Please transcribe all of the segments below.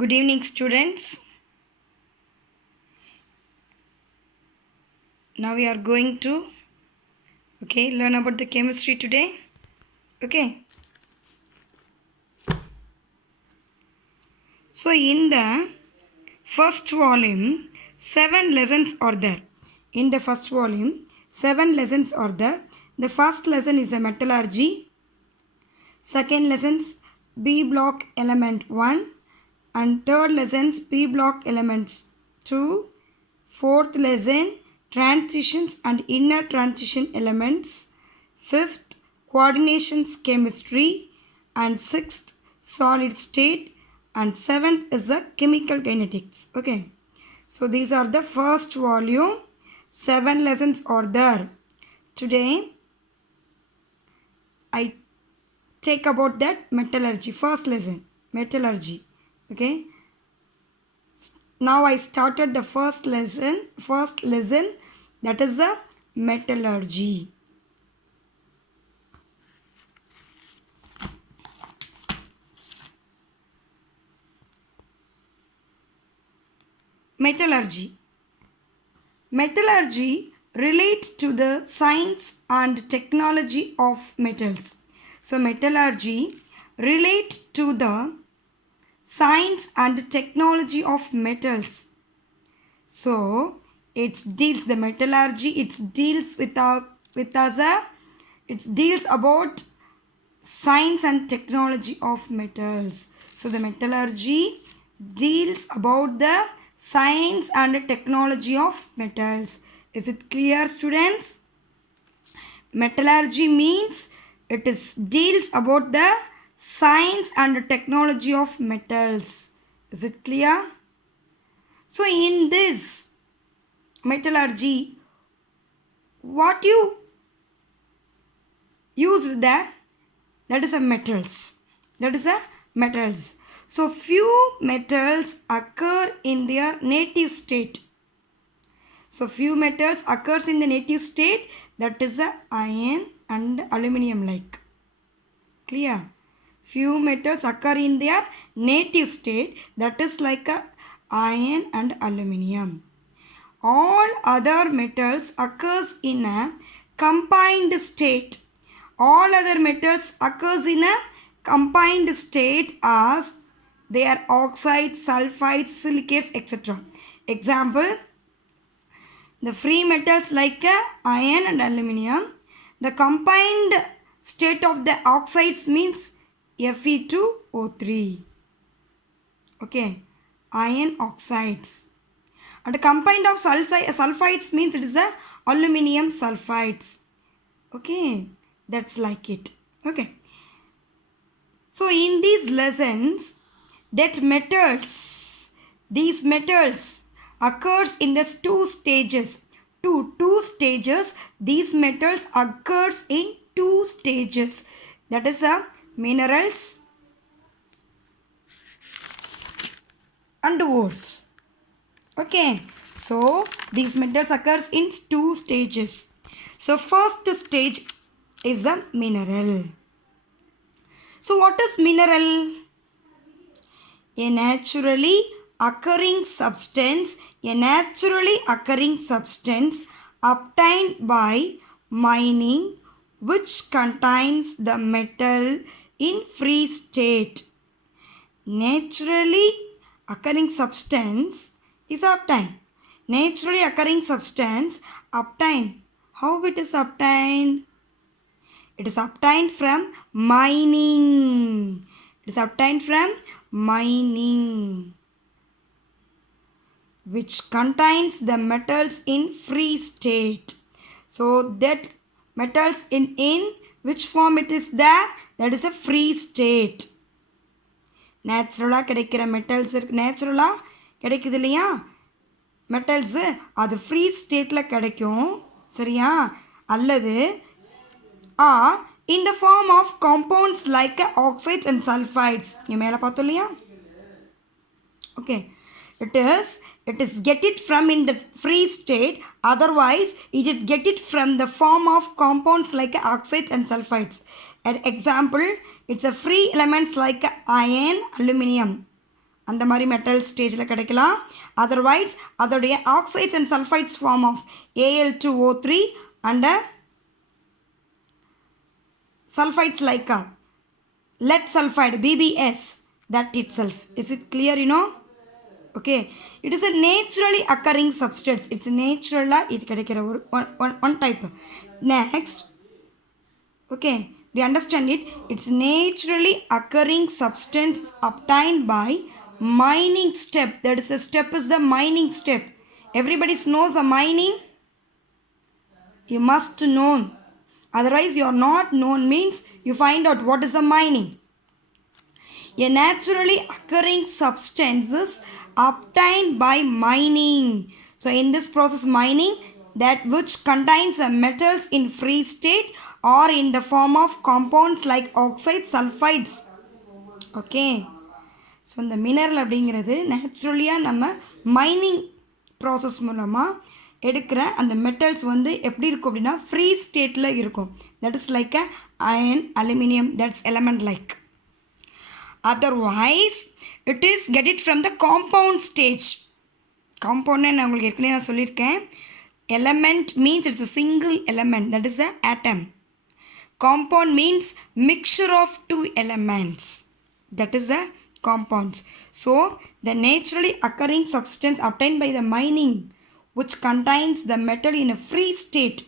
Good evening, students. Now we are going to learn about the chemistry today. So in the first volume, 7 lessons are there. In the first volume, 7 lessons are there. The first lesson is a metallurgy. Second lessons B block element 1 and third lessons B block elements 2. Fourth lesson transitions and inner transition elements. Fifth coordinations chemistry and sixth solid state and seventh is the chemical kinetics. Okay, so these are the first volume. 7 lessons are there. Today I take about that metallurgy. First lesson metallurgy. Okay, now I started the first lesson that is the metallurgy. Metallurgy relates to the science and technology of metals. So metallurgy relates to the science and technology of metals. So it deals about science and technology of metals. So the metallurgy deals about the science and technology of metals. Is it clear, students? Metallurgy means deals about the science and technology of metals. Is it clear? So in this metallurgy, what you used there, that is a metals. So few metals occur in their native state. That is the iron and aluminium like. Clear? Few metals occur in their native state, that is like a iron and aluminium. All other metals occurs in a combined state. All other metals occurs in a combined state as they are oxides, sulfides, silicates, etc. Example, the free metals like iron and aluminium. The combined state of the oxides means Fe2O3. Okay, iron oxides. And the combined of sulfides means it is a aluminium sulfides. Okay, that's like it. Okay. So in these lessons, these metals occurs in the two stages. These metals occurs in 2 stages. That is minerals and ores. Okay, so these metals occurs in 2 stages. So first stage is a mineral. So what is mineral? A naturally occurring substance obtained by mining which contains the metal in free state. Naturally occurring substance is obtained. How it is obtained? It is obtained from mining. Which contains the metals in free state. So that metals in which form it is there? That is a free state. Naturally கிடைக்கிற metals naturally கிடைக்குது இல்லையா metals அது free stateல கிடைக்கும் சரியா அல்லது or in the form of compounds like oxides and sulfides. You மேல பார்த்தோம் இல்லையா okay. It is get it from in the free state, otherwise it get it from the form of compounds like oxides and sulfides. An example, it's a free elements like iron, aluminium. அந்த மாதிரி மெட்டல் ஸ்டேஜில் கிடைக்கலாம். Otherwise அதோடைய oxides and sulphides form of Al2O3 and sulfides like lead sulfide BBS, that itself. Is it clear? Okay, it is a naturally occurring substance. It's natural it கிடைக்கிற ஒரு one type. Next, okay, do you understand it? It's naturally occurring substance obtained by mining step. That is the step is the mining step. Everybody knows a mining. You must know. Otherwise you are not known means you find out what is the mining. A naturally occurring substance is obtained by mining. So in this process mining, that which contains metals in free state or in the form of compounds like oxides, sulfides. Okay, so இந்த மினரல் அப்படிங்கிறது நேச்சுரலியாக நம்ம mining process மூலமாக எடுக்கிற அந்த மெட்டல்ஸ் வந்து எப்படி இருக்கும் அப்படின்னா ஃப்ரீ ஸ்டேட்டில் இருக்கும். That is like a iron, aluminium, that's element like. Otherwise it is get it from the compound stage. Compound நான் உங்களுக்கு ஏற்கனவே நான் சொல்லியிருக்கேன். Element means it's a single element, that is a atom. Compound means mixture of two elements, that is a compounds. So the naturally occurring substance obtained by the mining which contains the metal in a free state.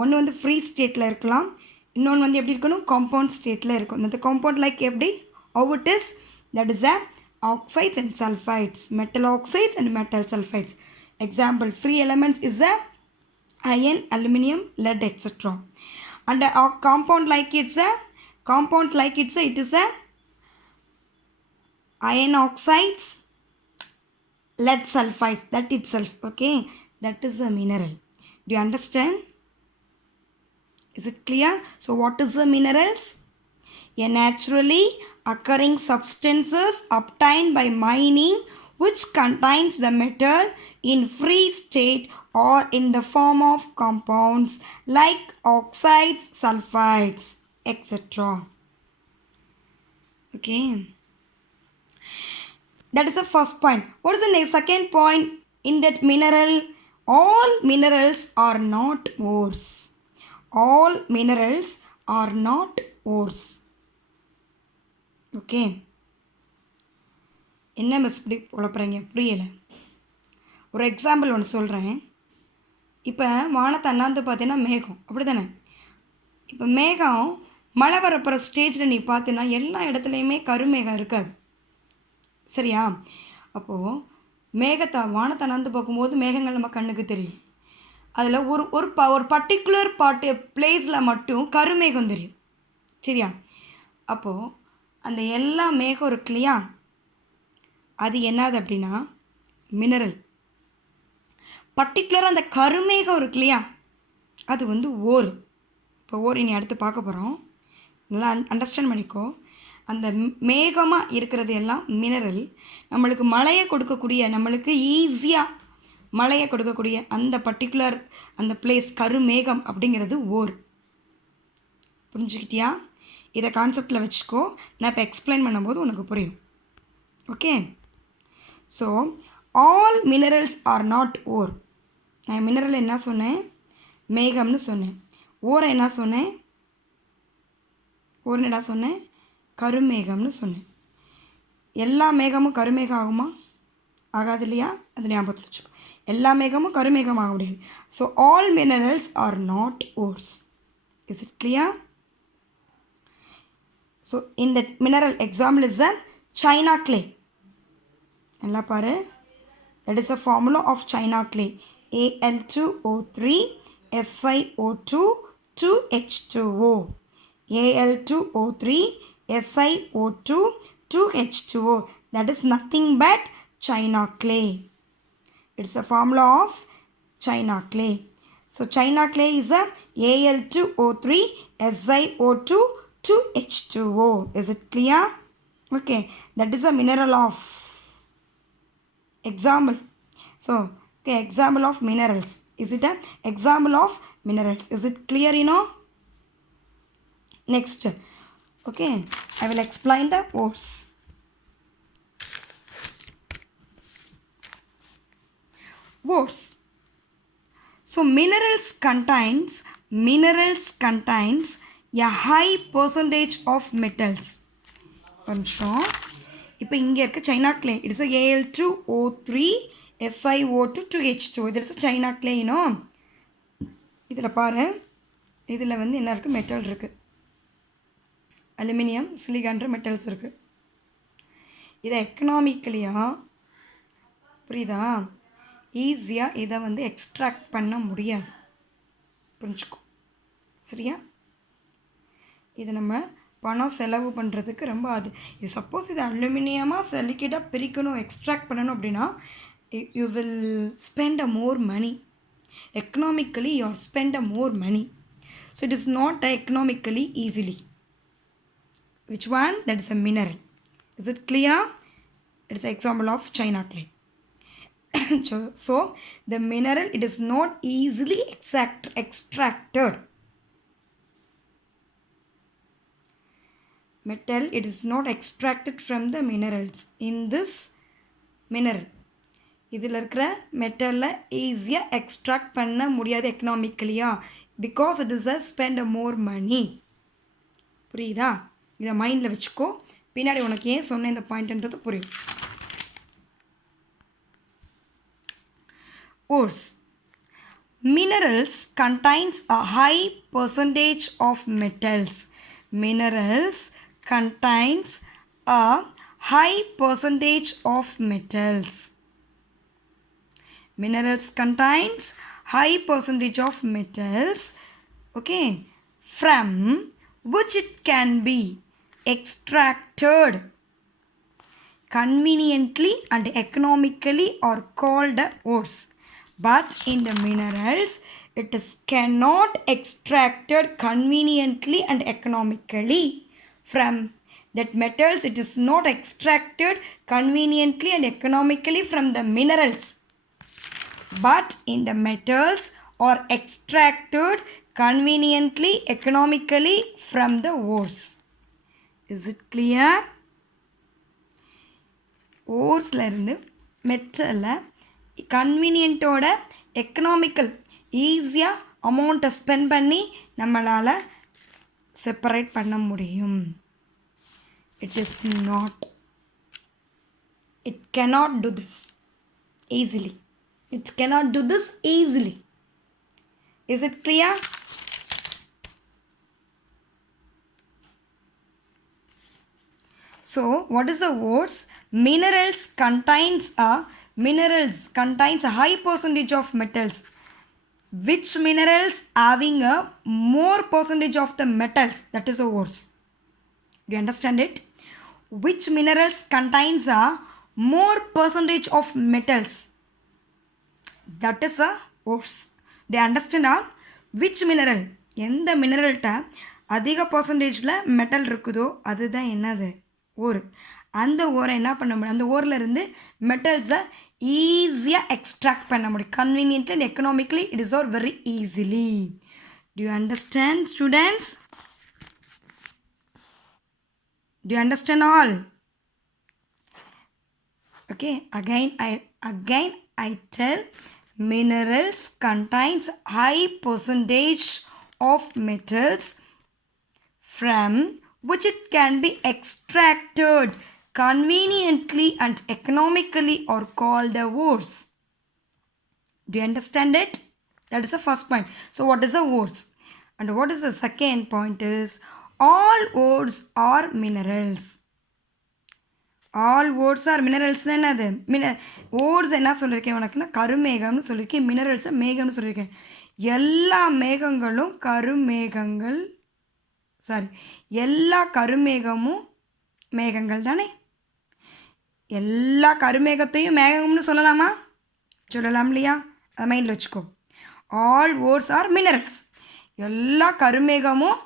ஒன்று வந்து ஃப்ரீ ஸ்டேட்டில் இருக்கலாம், இன்னொன்று வந்து எப்படி இருக்கணும், காம்பவுண்ட் ஸ்டேட்டில் இருக்கும். அந்த காம்பவுண்ட் லைக் எப்படி, how it is, that is a oxides and sulfides, metal oxides and metal sulfides. Example, free elements is a iron, aluminum, lead, etc. And a compound like it is a iron oxides, lead sulfides, that itself. Okay, that is a mineral. Do you understand? Is it clear? So what is the minerals? A naturally occurring substances obtained by mining which contains the metal in free state or in the form of compounds like oxides, sulfides, etc. Okay, that is the first point. What is the second point in that mineral? All minerals are not ores. All minerals are not ores. Okay, என்ன மிஸ் இப்படி குழப்பறீங்க, புரியலை. ஒரு எக்ஸாம்பிள் ஒன்று சொல்கிறேன். இப்போ வானத்தை அண்ணாந்து பார்த்தீங்கன்னா மேகம், அப்படி தானே? இப்போ மேகம் மழை வரப்போகிற ஸ்டேஜில் நீ பார்த்தீங்கன்னா எல்லா இடத்துலையுமே கருமேகம் இருக்காது, சரியா? அப்போது மேகத்தை வானத்தை அண்ணாந்து பார்க்கும்போது மேகங்கள் நம்ம கண்ணுக்கு தெரியும். அதில் ஒரு பர்டிகுலர் பிளேஸில் மட்டும் கருமேகம் தெரியும், சரியா? அப்போது அந்த எல்லா மேகம் இருக்கு இல்லையா, அது என்னது அப்படின்னா மினரல். பர்டிகுலராக அந்த கருமேகம் இருக்கு இல்லையா, அது வந்து ஓர். இப்போ ஓர் இனி அடுத்து பார்க்க போகிறோம், நல்லா அண்டர்ஸ்டாண்ட் பண்ணிக்கோ. அந்த மேகமாக இருக்கிறது எல்லாம் மினரல். நம்மளுக்கு மழையை கொடுக்கக்கூடிய, நம்மளுக்கு ஈஸியாக மழையை கொடுக்கக்கூடிய அந்த பர்டிகுலர் அந்த பிளேஸ் கருமேகம் அப்படிங்கிறது ஓர். புரிஞ்சுக்கிட்டியா? இதை கான்செப்டில் வச்சுக்கோ, நான் இப்போ எக்ஸ்பிளைன் பண்ணும்போது உனக்கு புரியும். Okay, so all minerals are not ore. நான் மினரல் என்ன சொன்னேன், மேகம்னு சொன்னேன். ஓரை என்ன சொன்னேன், ஓர்னு என்ன சொன்னேன், கருமேகம்னு சொன்னேன். எல்லா மேகமும் கருமேகம் ஆகுமா? ஆகாது இல்லையா? அது ஞாபகத்தில் வச்சுக்கோ. எல்லா மேகமும் கருமேகம் ஆக முடியாது. So all minerals are not ores. Is it clear? So in that mineral example is a China clay. நல்லா பாரு, that is a formula of China clay. Al2O3 SiO2 2H2O. Al2O3 SiO2 2H2O. That is nothing but China clay. It's a formula of China clay. So China clay is a Al2O3 SiO2 2H2O. Is it clear? Okay, that is a mineral of example. So, okay, example of minerals. Is it a example of minerals? Is it clear? Next, okay, I will explain the ores. ores. So minerals contains a high percentage of metals. கொஞ்சம் இப்போ இங்கே இருக்க China clay, it is a Al2O3 SiO2 2H2. இது is China clay, இதில் பாரு, இதில் வந்து என்ன இருக்குது, மெட்டல் இருக்குது, அலுமினியம் சிலிகான்ற மெட்டல்ஸ் இருக்குது. இதை எக்கனாமிக்கலியாக புரியுதா, ஈஸியாக இதை வந்து எக்ஸ்ட்ராக்ட் பண்ண முடியாது, புரிஞ்சுக்கோ சரியா. இது நம்ம பணம் செலவு பண்ணுறதுக்கு ரொம்ப இது சப்போஸ் இது அலுமினியமாக செலிக்கேட்டாக பிரிக்கணும், எக்ஸ்ட்ராக்ட் பண்ணணும் அப்படின்னா you will spend a more money. Economically you spend a more money. So it is not economically easily. Which one? That is a mineral. Is it clear? It is an example of China clay. So the mineral, it is not easily extracted. Metal, it is not extracted from the minerals. In this mineral, இதில் இருக்கிற மெட்டலில் ஈஸியாக extract பண்ண முடியாது எக்கனாமிக்கலியா, because it is a spend a more money. புரியுதா? இதை மைண்டில் வச்சுக்கோ, பின்னாடி உனக்கு ஏன் சொன்ன இந்த பாயிண்ட்ன்றது புரியும். Ores. Minerals contains a high percentage of metals. Minerals contains a high percentage of metals. Minerals contains high percentage of metals, okay, from which it can be extracted conveniently and economically are called ores. But in the minerals, it is cannot extracted conveniently and economically from that metals. It is not extracted conveniently and economically from the minerals, but in the metals are extracted conveniently, economically from the ores. Is it clear? ஓர்ஸில் இருந்து மெட்டலில் கன்வீனியன்ட்டோட எக்கனாமிக்கல் ஈஸியாக அமௌண்ட்டை ஸ்பெண்ட் பண்ணி நம்மளால் செப்பரேட் பண்ண முடியும். It is not, it cannot do this easily. It cannot do this easily. Is it clear? So what is the ores? Minerals contains a high percentage of metals. Which minerals having a more percentage of the metals? That is a ores. Do you understand it? Which minerals contains a more percentage of metals? That is a ores. Do you understand all? Which mineral? எந்த மினரல்கிட்ட அதிக பர்சன்டேஜில் மெட்டல் இருக்குதோ அதுதான் என்னது, ஓர். அந்த ஓரை என்ன பண்ண முடியும், அந்த ஓரில் இருந்து மெட்டல்ஸை ஈஸியாக எக்ஸ்ட்ராக்ட் பண்ண முடியும். Conveniently and economically it is are very easily. To you understand students? To you understand all? Okay, again I tell, minerals contains high percentage of metals from which it can be extracted conveniently and economically are called the ores. Do you understand it? That is the first point. So what is the ores? And what is the second point is, all ores are minerals. All ores are minerals. என்னது ஓர்ஸ் என்ன சொல்லியிருக்கேன் உனக்குன்னா, கருமேகம்னு சொல்லியிருக்கேன், மினரல்ஸை மேகம்னு சொல்லியிருக்கேன். எல்லா மேகங்களும் கருமேகங்கள், சாரி, எல்லா கருமேகமும் மேகங்கள் தானே. எல்லா கருமேகத்தையும் மேகம்னு சொல்லலாமா? சொல்லலாம் இல்லையா? அதை மைண்டில் வச்சுக்கோ. All ores are minerals. எல்லா கருமேகமும்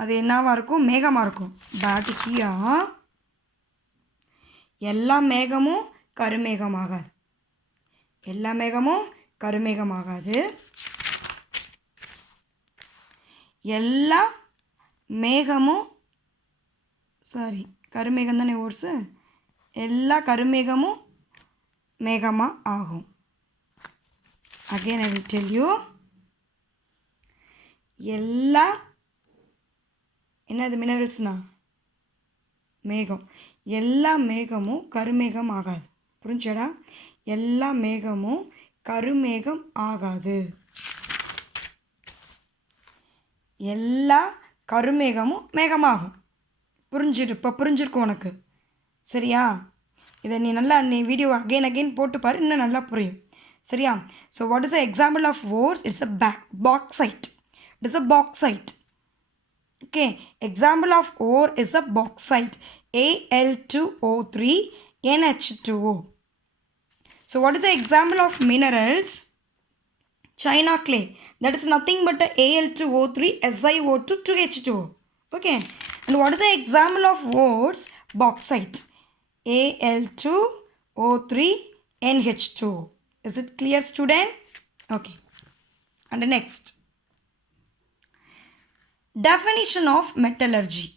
அது என்னவாக இருக்கும், மேகமாக இருக்கும். பட் ஹியர் எல்லா மேகமும் கருமேகமாகாது. எல்லா மேகமும் கருமேகமாகாது. எல்லா மேகமும், சாரி, கருமேகம் தானே ஓர்ஸு, எல்லா கருமேகமும் மேகமாக ஆகும். Again I will tell you. எல்லா என்னது மினரல்ஸ்னா மேகம். எல்லா மேகமும் கருமேகம் ஆகாது. புரிஞ்சடா? எல்லா மேகமும் கருமேகம் ஆகாது. எல்லா கருமேகமும் மேகமாகும். இப்போ புரிஞ்சிருக்கும் உனக்கு. சரியா? இதை நீ வீடியோ அகைன் போட்டு பாரு, இன்னும் நல்லா புரியும். சரியா? So what is the example of ores? It's a bauxite. It is a bauxite. Okay, example of ore is a bauxite. Al2O3 NH2O. So what is the example of minerals? China clay. That is nothing but a Al2O3 SiO2 2H2O. Okay, and what is the example of ores? Bauxite. Al2O3 NH2O. Is it clear, student? Okay, and next. Definition of metallurgy.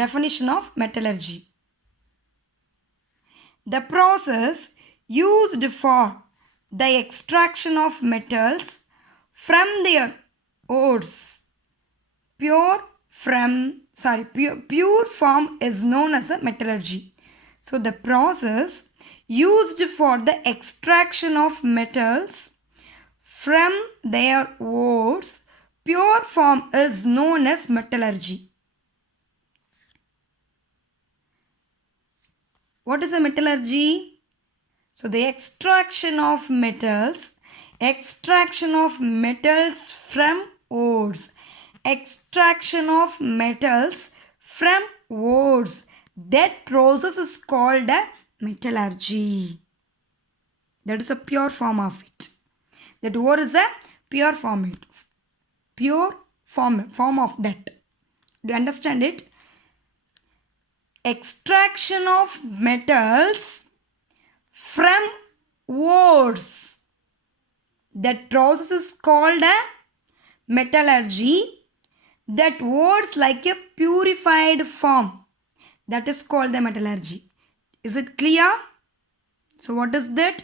Definition of metallurgy. The process used for the extraction of metals from their ores. Pure form is known as a metallurgy. So the process used for the extraction of metals from their ores, pure form is known as metallurgy. What is a metallurgy? So the extraction of metals from ores. Extraction of metals from ores. That process is called a metallurgy. That is a pure form of it. That ore is a pure form of that. Do you understand it? Extraction of metals from ores. That process is called a metallurgy. That ores like a purified form. That is called the metallurgy. Is it clear? So what is that?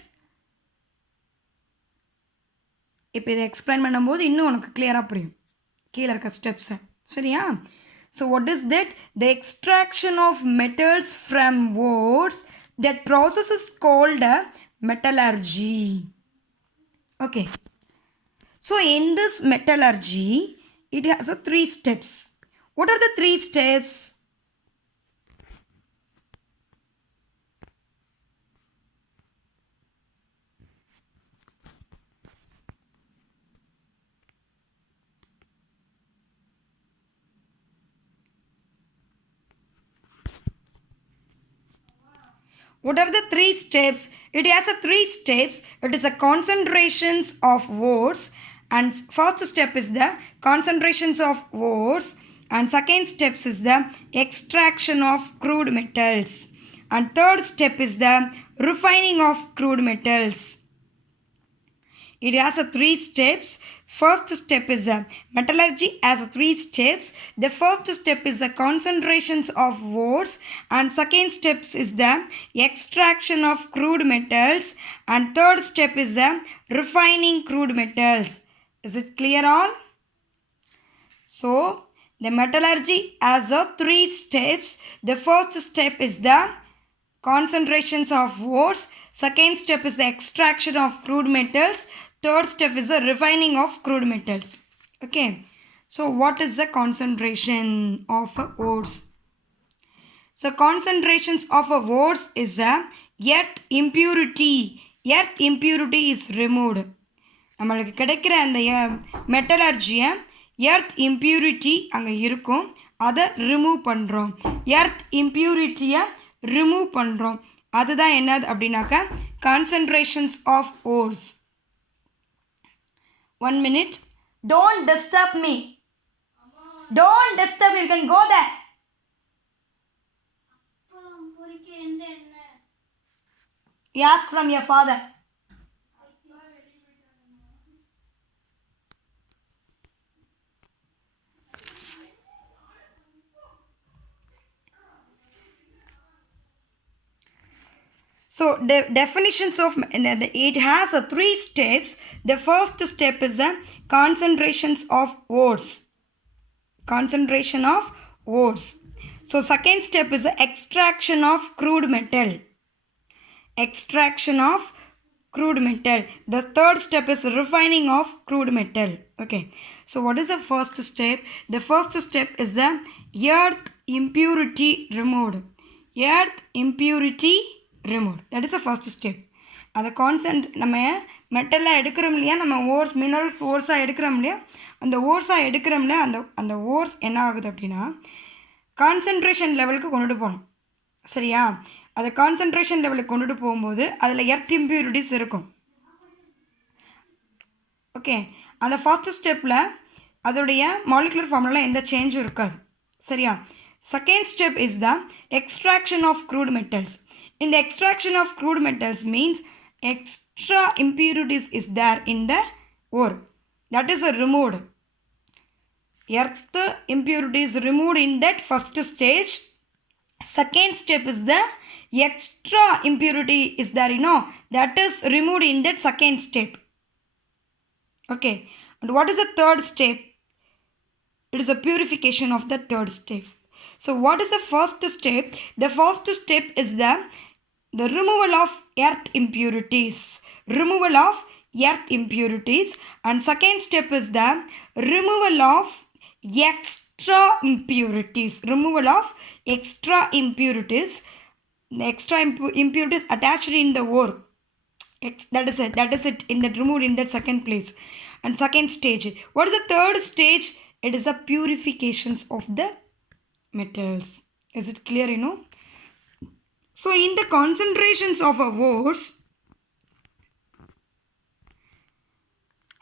இப்போ இதை எக்ஸ்பிளைன் பண்ணும்போது இன்னும் உனக்கு கிளியராக புரியும். கீழே இருக்க ஸ்டெப்ஸை. சரியா? So what is that? The extraction of metals from ores. That process is called a metallurgy. Okay. So in this metallurgy, it has a 3 steps. What are the 3 steps? What are the 3 steps? It has a 3 steps. It is a concentrations of ores, and first step is the concentrations of ores, and second steps is the extraction of crude metals, and third step is the refining of crude metals. It has a 3 steps. First step is the metallurgy has a 3 steps. The first step is the concentrations of ores, and second step is the extraction of crude metals, and third step is the refining crude metals. Is it clear all? So the metallurgy has a 3 steps. The first step is the concentrations of ores. Second step is the extraction of crude metals. Third step is the refining of crude metals. Okay. So what is the concentration of ores? So concentrations of ores is a earth impurity. Earth impurity is removed. நம்மளுக்கு கிடைக்கிற அந்த மெட்டலர்ஜியை earth impurity அங்கே இருக்கும், அதை remove பண்ணுறோம். எர்த் இம்ப்யூரிட்டியை ரிமூவ் பண்ணுறோம். அதுதான் என்னது அப்படின்னாக்கா concentrations of ores. 1 minute. Don't disturb me. Don't disturb me. You can go there. You ask from your father. So the definitions of it has a 3 steps. The first step is the concentrations of ores. Concentration of ores. So second step is the extraction of crude metal. Extraction of crude metal. The third step is refining of crude metal. Okay. So what is the first step? The first step is the earth impurity removed. Earth impurity removed. That is the first step. அதை நம்ம மெட்டலாக எடுக்கிறோம் இல்லையா, நம்ம ores minerals ஓர்ஸாக எடுக்கிறோம் இல்லையா, அந்த ஓர்ஸாக எடுக்கிறோம்ல அந்த ஓர்ஸ் என்ன ஆகுது அப்படின்னா கான்சன்ட்ரேஷன் லெவலுக்கு கொண்டுட்டு போகணும். சரியா? அதை கான்சன்ட்ரேஷன் லெவலுக்கு கொண்டுட்டு போகும்போது அதில் எர்த் இம்ப்யூரிட்டிஸ் இருக்கும். ஓகே, அந்த ஃபர்ஸ்ட் ஸ்டெப்பில் அதோடைய மாலிகுலர் ஃபார்முலாவில் எந்த சேஞ்சும் இருக்காது. சரியா? Second step is the extraction of crude metals. In the extraction of crude metals means extra impurities is there in the ore. That is removed. Earth impurities removed in that first stage. Second step is the extra impurity is there, that is removed in that second step. Okay. And what is the third step? It is a purification of the third step. So what is the first step? The first step is the removal of earth impurities. Removal of earth impurities. And second step is the removal of extra impurities. Removal of extra impurities. The extra impurities attached in the ore. That is it. That is it. In that removed in that second place. And second stage. What is the third stage? It is the purifications of the metals. Is it clear? So in the concentrations of a ores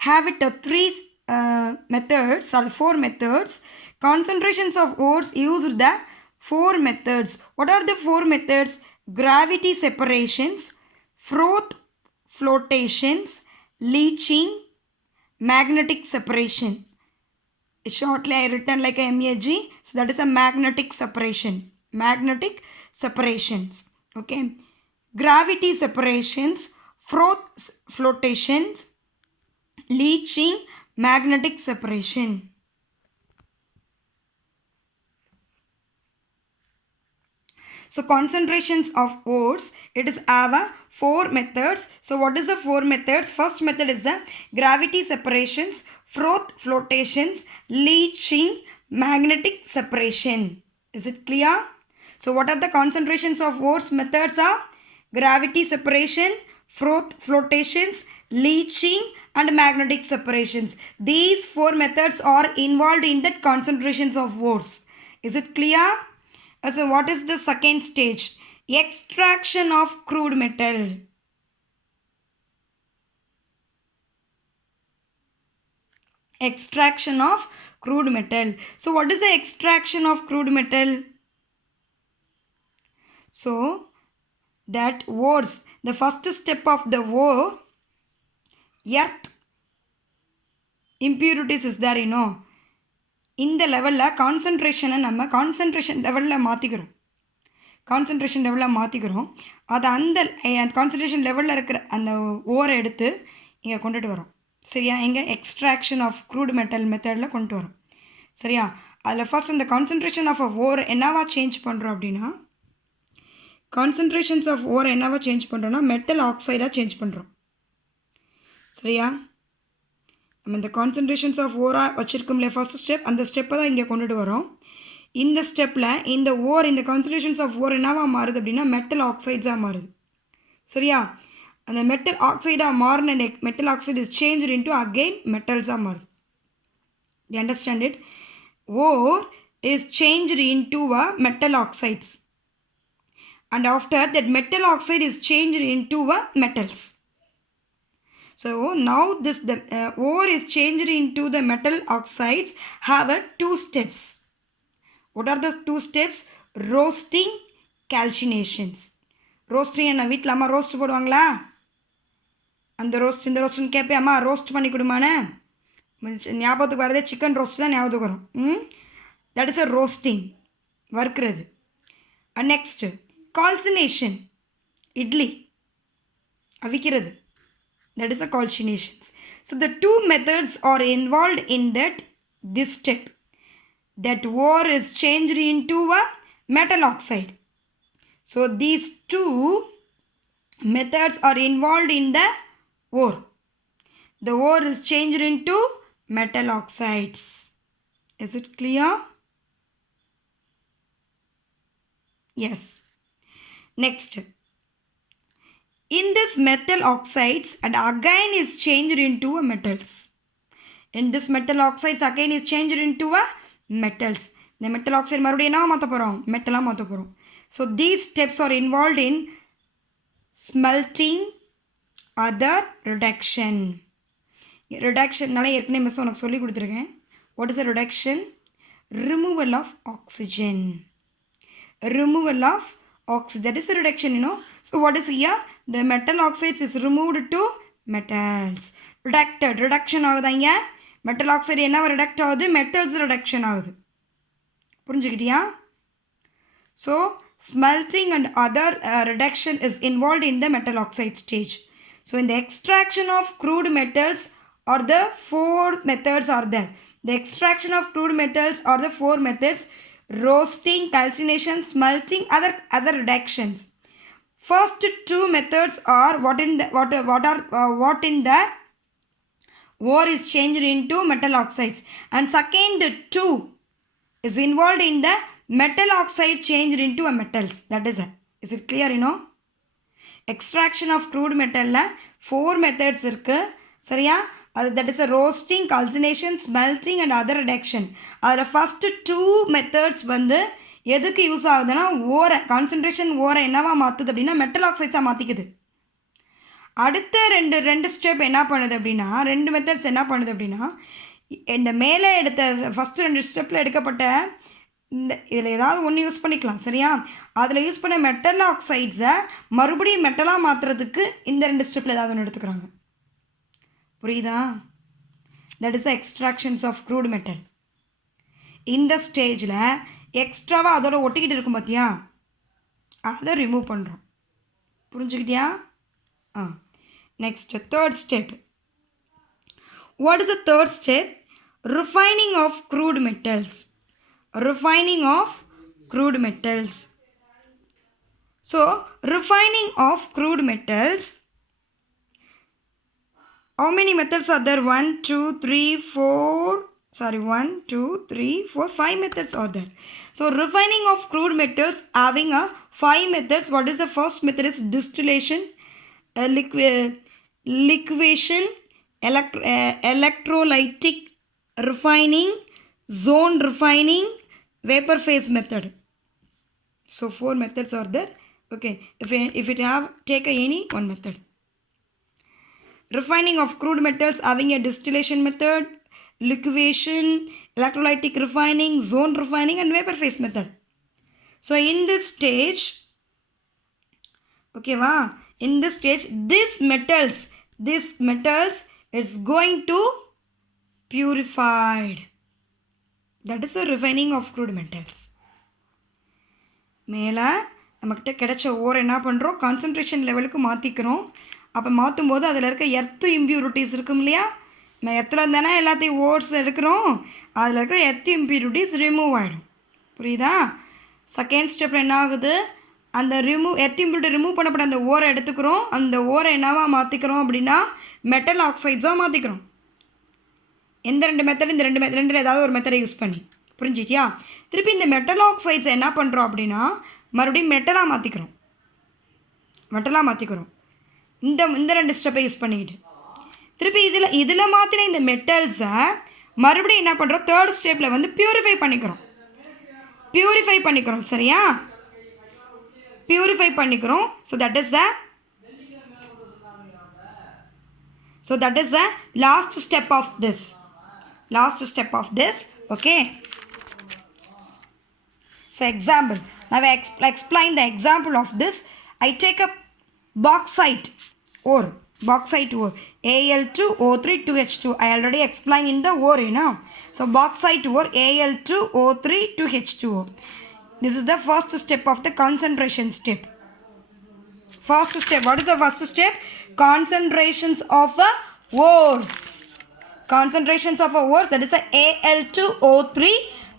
have it 3 methods or 4 methods. Concentrations of ores used the 4 methods. What are the 4 methods? Gravity separations, froth flotations, leaching, magnetic separation. Shortly I written like a MAG. So that is a magnetic separation. Magnetic separations. Okay. Gravity separations, froth flotations, leaching, magnetic separation. So concentrations of ores, it is have 4 methods. So what is the 4 methods? First method is the gravity separations, froth flotations, leaching, magnetic separation. Is it clear? So what are the concentrations of ores methods are? Gravity separation, froth flotations, leaching and magnetic separations. These 4 methods are involved in the concentrations of ores. Is it clear? So what is the second stage? Extraction of crude metal. Extraction of crude metal. So what is the extraction of crude metal? So that ores, the first step of the ore, earth impurities is there, இந்த லெவலில் கான்சன்ட்ரேஷனை நம்ம கான்சன்ட்ரேஷன் லெவலில் மாற்றிக்கிறோம். அதை அந்த கான்சன்ட்ரேஷன் லெவலில் இருக்கிற அந்த ஓரை எடுத்து இங்கே கொண்டுட்டு வரோம். சரியா? இங்கே எக்ஸ்ட்ராக்ஷன் ஆஃப் க்ரூட் மெட்டல் மெத்தடில் கொண்டு வரோம். சரியா? அதில் ஃபர்ஸ்ட் இந்த கான்சன்ட்ரேஷன் ஆஃப் ஓர் என்னவா சேஞ்ச் பண்ணுறோம் அப்படின்னா, கான்சன்ட்ரேஷன்ஸ் ஆஃப் ஓரை என்னவா சேஞ்ச் பண்ணுறோன்னா மெட்டல் ஆக்சைடாக சேஞ்ச் பண்ணுறோம். சரியா? நம்ம இந்த கான்சன்ட்ரேஷன்ஸ் ஆஃப் ஓராக வச்சுருக்கோம்ல ஃபர்ஸ்ட் ஸ்டெப், அந்த ஸ்டெப்பை தான் இங்கே கொண்டுட்டு வரோம். இந்த ஸ்டெப்பில் இந்த கான்சன்ட்ரேஷன்ஸ் ஆஃப் ஓர் என்னவாக மாறுது அப்படின்னா மெட்டல் ஆக்சைட்ஸாக மாறுது. சரியா? அந்த மெட்டல் ஆக்சைடாக மாறின இந்த metal oxide is change into again மெட்டல்ஸாக மாறுது. You understand it? Ore is change into metal oxides, and after that metal oxide is changed into metals. So now the ore is changed into the metal oxides have 2 steps. What are the 2 steps? Roasting, calcinations. Roasting என்ன வீட்டில் அம்மா ரோஸ்ட் போடுவாங்களா? அந்த ரோஸ்ட் இந்த ரோஸ்ட்னு கேட்பேன், அம்மா ரோஸ்ட் பண்ணி கொடுமானே. ஞாபகத்துக்கு வரதே சிக்கன் ரோஸ்ட் தான் ஞாபகத்துக்கு வரும். தட் இஸ் ரோஸ்டிங், வறுக்கிறது. Next calcination, idli. அவிக்கிறது. That is a calcinations. So the two methods are involved in this step. That ore is changed into a metal oxide. So these two methods are involved in the ore. The ore is changed into metal oxides. Is it clear? Yes. Next. In this metal oxides and again is changed into a metals. In this metal oxides again is changed into a metals. The metal oxide மறுபடியும் என்ன மாற்ற போகிறோம், மெட்டலாக மாற்ற போகிறோம். So these steps are involved in smelting, other reduction. Reductionனால ஏற்கனவே மிஸ் உனக்கு சொல்லி கொடுத்துருக்கேன். What is a reduction? Removal of oxygen. Removal of oxygen. That is the reduction, you know. So what is here? The metal oxides is removed to metals. Reducted. Reduction ஆகுதா இங்கே? Metal oxide என்ன reduct ஆகுது? Metals reduction ஆகுது. புரிஞ்சுக்கிட்டியா? So smelting and other reduction is involved in the metal oxide stage. So in the extraction of crude metals or the four methods are there. The extraction of crude metals are the four methods: roasting, calcination, smelting, other reductions. First two methods are what in the ore is changed into metal oxides, and second two is involved in the metal oxide changed into a metals. That is it clear? You know, extraction of crude metal la four methods irukku, சரியா? that is a roasting, calcination, smelting and other reduction. அதில் first two methods வந்து எதுக்கு யூஸ் ஆகுதுன்னா, ஓரை கான்சன்ட்ரேஷன் ஓரை என்னவா மாற்றுது அப்படின்னா மெட்டல் ஆக்சைட்ஸாக மாற்றிக்குது. அடுத்த ரெண்டு ஸ்டெப் என்ன பண்ணுது அப்படின்னா, ரெண்டு மெத்தட்ஸ் என்ன பண்ணுது அப்படின்னா, இந்த மேலே எடுத்த ஃபஸ்ட்டு ரெண்டு ஸ்டெப்பில் எடுக்கப்பட்ட இதில் ஏதாவது ஒன்று யூஸ் பண்ணிக்கலாம், சரியா? அதில் யூஸ் பண்ண மெட்டல் ஆக்சைட்ஸை மறுபடியும் மெட்டலாக மாற்றுறதுக்கு இந்த ரெண்டு ஸ்டெப்பில் ஏதாவது ஒன்று எடுத்துக்கிறாங்க. புரியுதா? That is extractions of crude metal. இந்த ஸ்டேஜில் எக்ஸ்ட்ராவாக அதோட ஒட்டிக்கிட்டு இருக்கும் பார்த்தியா, அதை ரிமூவ் பண்ணுறோம். புரிஞ்சுக்கிட்டியா? Next third step. What is the third step? Refining of crude metals. Refining of crude metals. So refining of crude metals, how many methods are there? 1 2 3 4 1 2 3 4 5 methods are there. So refining of crude metals having a 5 methods. What is the first method? Is distillation, liquefaction, electrolytic refining, zone refining, vapor phase method. So 4 methods are there. Okay, if it have, take any one method. Refining of crude metals having a distillation method, liquefaction, electrolytic refining, zone refining and vapor phase method. So in this stage, okay va, in this stage this metals is going to purified. That is a refining of crude metals. மேலே நம்மக்கிட்ட கிடைச்ச ஓர் என்ன பண்ணுறோம், கான்சன்ட்ரேஷன் லெவலுக்கு மாற்றிக்கிறோம். அப்போ மாற்றும் போது அதில் இருக்க எர்த்து இம்ப்யூரிட்டிஸ் இருக்கும் இல்லையா, நம்ம எர்த்தில் இருந்தானே எல்லாத்தையும் ஓர்ஸ் எடுக்கிறோம், அதில் இருக்கிற எர்த்து இம்ப்யூரிட்டிஸ் ரிமூவ் ஆகிடும். புரியுதா? செகண்ட் ஸ்டெப்பில் என்ன ஆகுது, அந்த எர்த்து இம்ப்யூரிட்டி ரிமூவ் பண்ணப்பட்ட அந்த ஓரை எடுத்துக்கிறோம். அந்த ஓரை என்னவா மாற்றிக்கிறோம் அப்படின்னா மெட்டல் ஆக்சைட்ஸாக மாற்றிக்கிறோம். எந்த ரெண்டு மெத்தட்? இந்த ரெண்டில் ஏதாவது ஒரு மெத்தடை யூஸ் பண்ணி. புரிஞ்சிச்சியா? திருப்பி இந்த மெட்டல் ஆக்சைட்ஸை என்ன பண்ணுறோம் அப்படின்னா மறுபடியும் மெட்டலாக மாற்றிக்கிறோம். இந்த ரெண்டு ஸ்டெப்பை யூஸ் பண்ணிக்கிட்டு திருப்பி இதில் மாற்றின இந்த மெட்டல்ஸை மறுபடியும் என்ன பண்ணுறோம், தேர்ட் ஸ்டெப்பில் வந்து பியூரிஃபை பண்ணிக்கிறோம். சரியா? பியூரிஃபை பண்ணிக்கிறோம். So that is the last step of this. Okay, so example. Now I explain the example of this. I take a bauxite ore, Al2O3 2H2. I already explained in the ore, you know. So bauxite ore, Al2O3 2H2O. This is the first step of the concentration step. First step. What is the first step? Concentrations of ores. Concentrations of ores, that is the Al2O3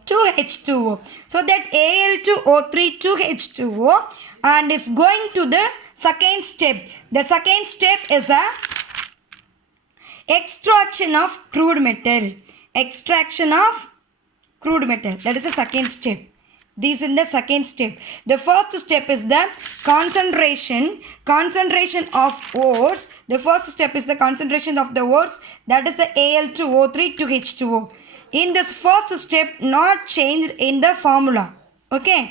2H2O. So that Al2O3 2H2O and is going to the second step. The second step is a extraction of crude metal. Extraction of crude metal. That is the second step. This is the second step. The first step is the concentration of ores. The first step is the concentration of the ores. That is the Al2O3 2H2O. In this first step, not changed in the formula. Okay.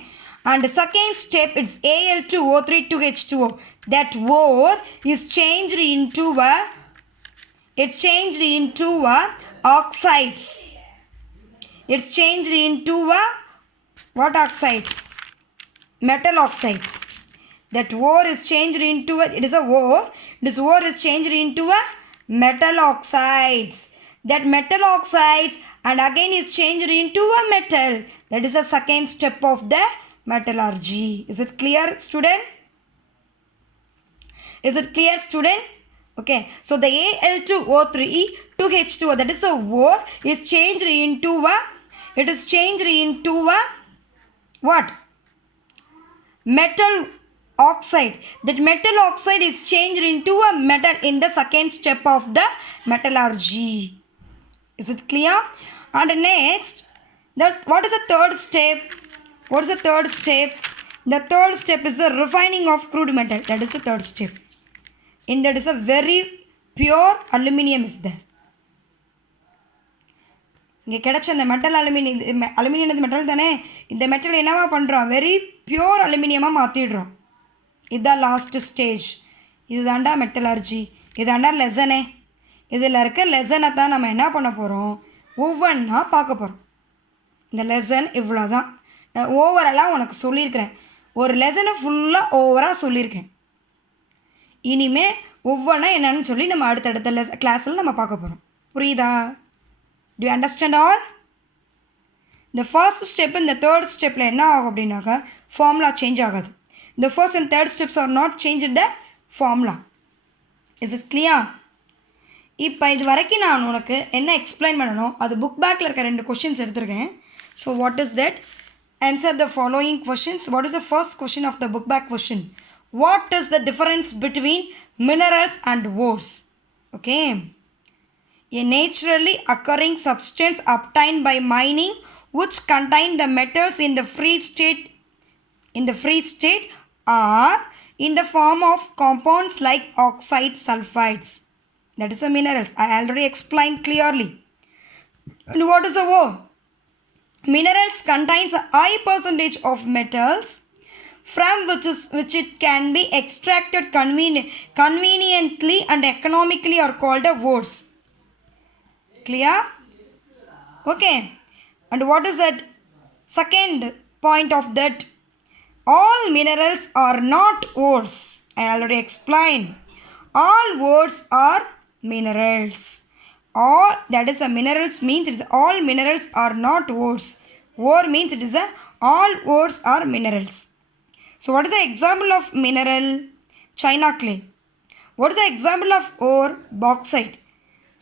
And the second step is Al2O3 2H2O. That ore is changed into oxides. It's changed into what oxides? Metal oxides. That ore is changed into it is a ore. This ore is changed into metal oxides. That metal oxides and again is changed into a metal. That is the second step of the metallurgy. Is it clear, student? Is it clear, student? Okay. So the Al2O3 2H2O, that is a ore, is changed into what? Metal oxide. That metal oxide is changed into a metal in the second step of the metallurgy. Is it clear? And next, what is the third step? What is the third step? The third step is the refining of crude metal. That is the third step. In that is a very pure aluminium is there. இங்கே கிடச்ச இந்த metal aluminium metal தானே, இந்த metal என்னவா பண்ணுறோம்? Very pure அலுமினியமாக மாற்றிடுறோம். இதுதான் லாஸ்ட் ஸ்டேஜ். இதுதாண்டா மெட்டலர்ஜி. இதுதாண்டா லெசனே. இதில் இருக்க லெசனை தான் நம்ம என்ன பண்ண போகிறோம்? ஒவ்வொன்றா பார்க்க போகிறோம். இந்த லெசன் இவ்வளோ தான். நான் ஓவராலாக உனக்கு சொல்லியிருக்கிறேன். ஒரு லெசனை ஃபுல்லாக ஓவராக சொல்லியிருக்கேன். இனிமேல் ஒவ்வொன்றா என்னன்னு சொல்லி நம்ம அடுத்தடுத்த கிளாஸில் நம்ம பார்க்க போகிறோம். புரியுதா? Do you understand all? The first step and the third step என்ன ஆகும் அப்படின்னாக்கா ஃபார்முலா சேஞ்ச் ஆகாது. The first and third steps are not changed in the formula. Is it clear? இப்போ இது வரைக்கும் நான் உனக்கு என்ன எக்ஸ்பிளைன் பண்ணணும், அது புக் பேக்கில் இருக்க 2 கொஷின்ஸ் எடுத்திருக்கேன். So what is that? Answer the following questions. What is the first question of the book back question? What is the difference between minerals and ores? Okay. A naturally occurring substance obtained by mining which contain the metals in the free state or in the form of compounds like oxides, sulfides. That is the minerals. I already explained clearly. And what is a ore? Minerals contains a high percentage of metals from which it can be extracted conveniently and economically are called ores. Clear? Okay. And what is that second point of that? All minerals are not ores. I already explained. All ores are minerals. All, that is, the minerals means it is all minerals are not ores. Ore means it is all ores are minerals. So what is the example of mineral? China clay. What is the example of ore? Bauxite.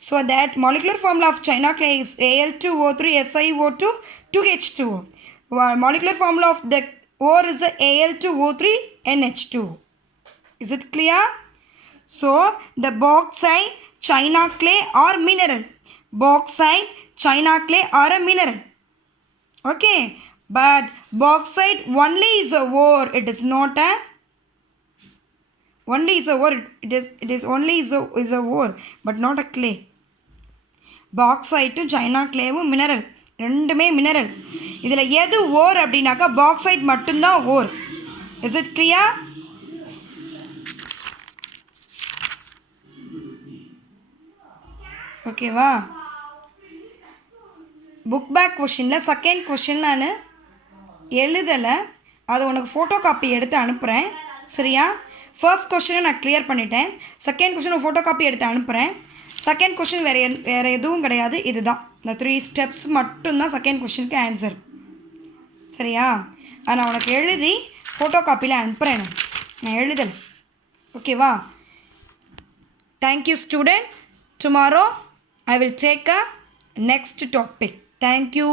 So that molecular formula of China clay is Al2O3 SiO2 2H2O. Molecular formula of the ore is Al2O3 NH2. Is it clear? So the bauxite, China clay are mineral. Bauxite, China clay are a mineral. Okay. But bauxite only is a ore. It is not a only is a ore. It is only is a ore, but not a clay. பாக்ஸைட்டும் china கிளேவும் mineral, ரெண்டுமே mineral. இதில் எது ore அப்படின்னாக்கா bauxite மட்டும்தான் ore. Is it clear? ஓகேவா? Book back கொஷினில் second question நான் எழுதலை, அது உனக்கு ஃபோட்டோ காப்பி எடுத்து அனுப்புகிறேன். சரியா? ஃபர்ஸ்ட் கொஷினை நான் கிளியர் பண்ணிட்டேன். செகண்ட் கொஷினை ஃபோட்டோ காப்பி எடுத்து அனுப்புகிறேன். செகண்ட் கொஷின் வேறு எதுவும் கிடையாது, இதுதான். இந்த 3 ஸ்டெப்ஸ் மட்டும்தான் செகண்ட் கொஷினுக்கு ஆன்சர். சரியா? அதை நான் உனக்கு எழுதி ஃபோட்டோ காப்பியில் அனுப்புகிறேன். நான் எழுதலை. ஓகேவா? Thank you student. Tomorrow I will take a next topic. Thank you.